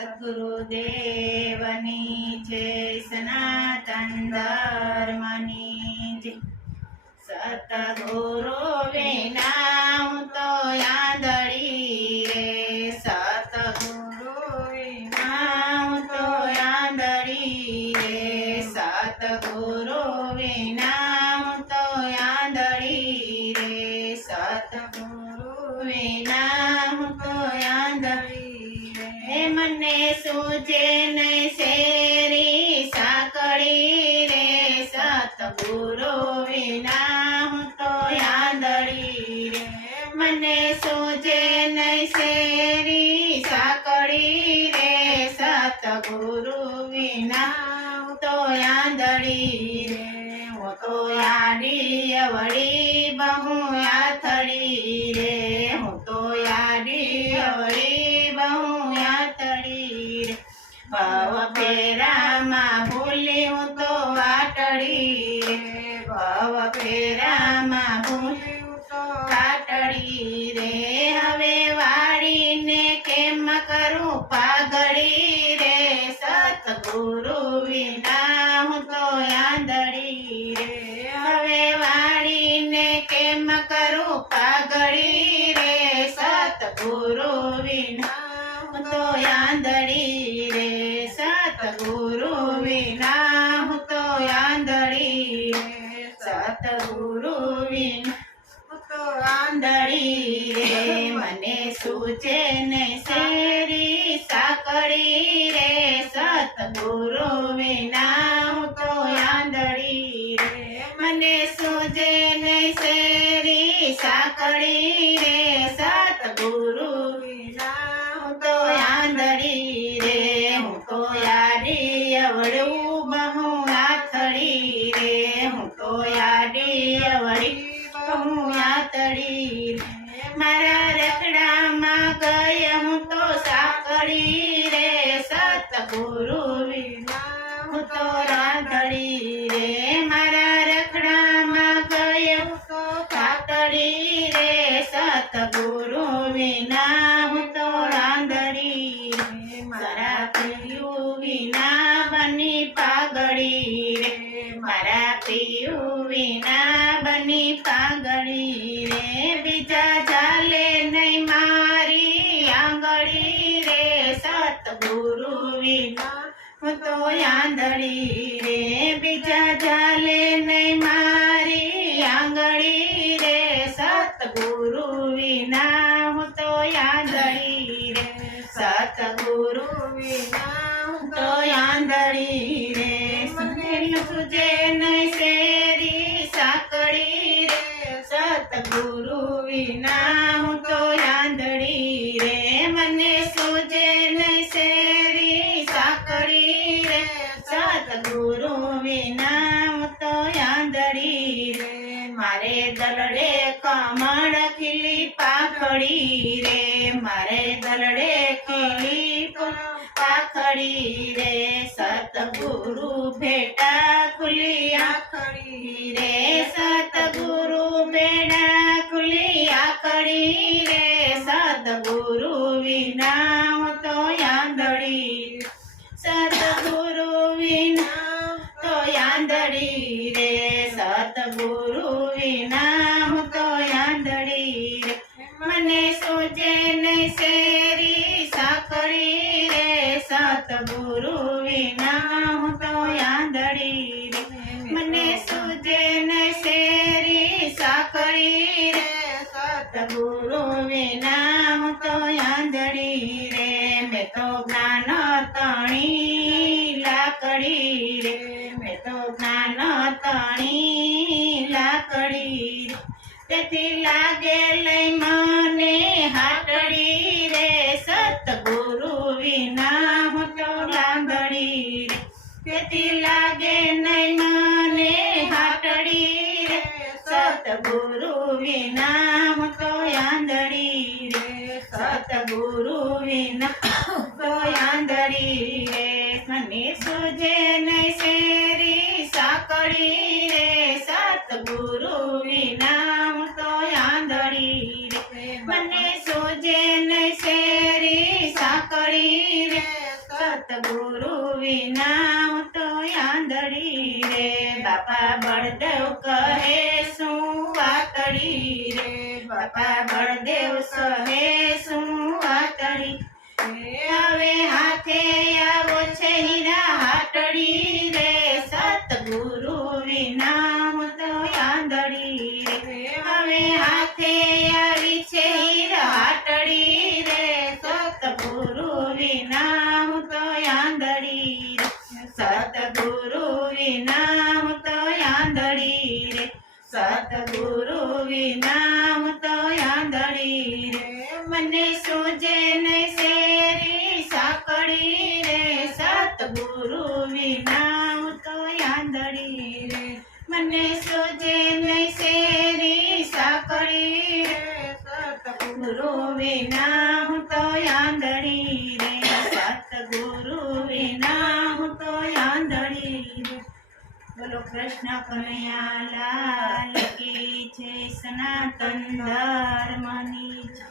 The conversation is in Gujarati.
સદગુરુદેવની છે સનાતન ધર્મની છે। સતગુરુ વિના હું તો આંધળી રે, સતગુરુ વિના હું તો આંધળી રે, સતગુરુ વિના હું તો આંધળી રે, સતગુરુ વિના હું તો આંધળી રે। મને સૂજે નહીં શેરી સાંકળી રે, સતગુરુ વિના હું તો આંધળી રે। મને સૂજે નહીં શેરી સાંકળી રે, સતગુરુ વિના હું તો આંધળી રે। હું તો આડી અવળી બહુ આથડી રે, હું તો આડી અવળી બહુ આથડી રે। ભવ ફેરામાં ભૂલી હું તો વાટડી રે, ભવ ફેરામાં ભૂલી હું તો વાટડી રે। હવે વાળીને કેમ કરું પાઘડી રે, સતગુરુ વિના હું તો આંધળી રે। હવે વાળીને કેમ કરું પાઘડી રે, સતગુરુ વિના હું તો આંધળી રે, સતગુરુ વિના હું તો આંધળી રે, સતગુરુ વિના હું તો આંધળી રે। મને સૂજે નહીં શેરી સાંકળી રે, સતગુરુ વિના હું તો આંધળી રે। મને સૂજે નહીં શેરી સાંકળી રે, સતગુરુ વિના હું તો આંધળી રે। હું તો આડી અવળું બહુ આથડી રે, હું તો આડી અવળી બહુ આથડી રે। મારા રખડામાં ગઈ હું તો સાંકળી રે, સતગુરુ વિના હું તો આંધળી રે। મારા રખડામાં ગઈ હું તો સાંકળી રે, સતગુરુ વિના હું તો આંધળી રે। મારા પ્રિયુ વિના બની પાઘડી રે, મારા પ્રિયુ વિના બની પાઘડી રે। બીજા ચાલે નહીં મારી આંગળી રે, સતગુરુ વિના હું તો આંધળી રે। બીજા ચાલે નહીં મારી આંગળી રે, સતગુરુ વિના હું તો આંધળી રે, સતગુરુ વિના હું તો આંધળી રે। મને સૂજે નહીં શેરી સાંકળી રે, સતગુરુ વિના હું તો આંધળી રે। મને સૂજે નહીં શેરી સાંકળી રે, સતગુરુ વિના હું તો આંધળી રે। મારે દલડે કમળ ખીલી પાખડી રે, મારે દલડે ખીલી પાખડી રે, સતગુરુ ભેટા ખુલી આખડી રે, સતગુરુ ભેટા ખુલી આખડી રે, સતગુરુ વિના હું તો આંધળી રે, સતગુરુ વિના તો આંધળી રે, સતગુરુ વિના હું તો આંધળી રે। મને સૂજે નહીં શેરી સાંકળી રે, સતગુરુ વિના હું તો આંધળી રે। મને સૂજે નહીં શેરી સાંકળી રે, સતગુરુ વિના હું તો આંધળી રે। મેં તો જ્ઞાન તણી લાકડી રે, મેં તો જ્ઞાન તણી લાકડી રે। તેથી લાગે લઈ મને હાટડી રે, સતગુરુ વિના હું તો લાંગડી રે। તેથી લાગે નહીં મને હાટડી રે, સતગુરુ વિના હું તો આંધળી રે, સતગુરુ વિના તો આંધળી રે। મને સૂજે નહીં શેરી સાંકળી રે, સતગુરુ વિના હું તો આંધળી રે। મને સૂજે નહીં શેરી સાંકળી રે, સતગુરુ વિના હું તો આંધળી રે બાપા બળદેવ કહે શું વાતડી રે બાપા બળદેવ કહે શું વાતડી હવે હાથે આવો છે હીરા હાટડી રે સતગુરુ વિના હું તો આંધળી રે હવે હાથે આવી છે હીરા હાટડી રે સતગુરુ વિના હું તો આંધળી રે સતગુરુ વિના હું તો આંધળી રે સતગુરુ વિના હું તો આંધળી રે મને સૂજે નહીં શેરી સાંકળી રે સતગુરુ વિના હું તો આંધળી રે મને સૂજે નહીં શેરી સાંકળી રે સતગુરુ વિના હું તો આંધળી રે સતગુરુ વિના હું તો આંધળી રે બોલો કૃષ્ણ કનૈયા લાલ કી જય સનાતન ધર્મની જય.